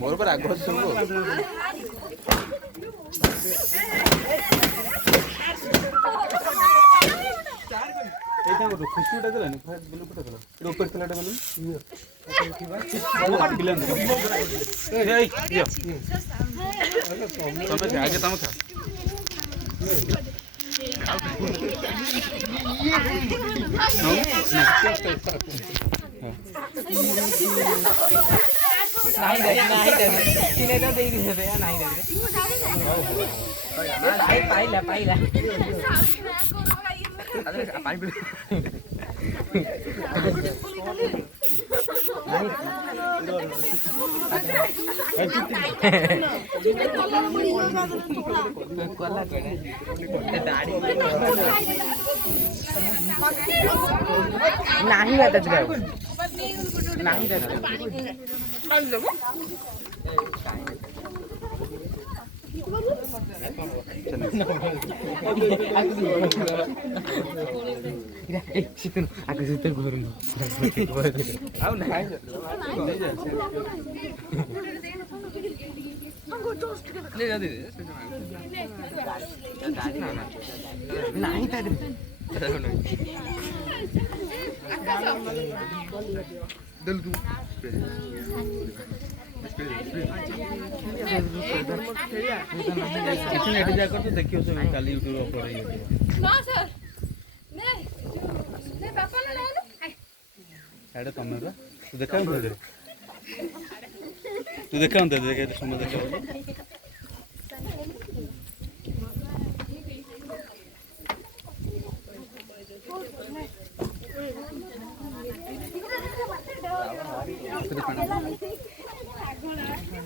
मोर पर आग सुनबो एटा को खुशबूटा देला नि फास्ट बिलु पटा देला ए ऊपर तलाटा बिलु वो काट बिलन ए यो तमे आगे तमे खा नहीं तो दे दे नहीं दे पाइला पाइला पानी नहीं situ aku situ baru aku naik naik tadi dulu kitchen एट जाकर तो देखियो सब काली यूट्यूब अपलोड हो ना सर नहीं नहीं पापा ना ना एड तमे रा तू देखा दे तू देखा दे देखे सुन देखा बोलो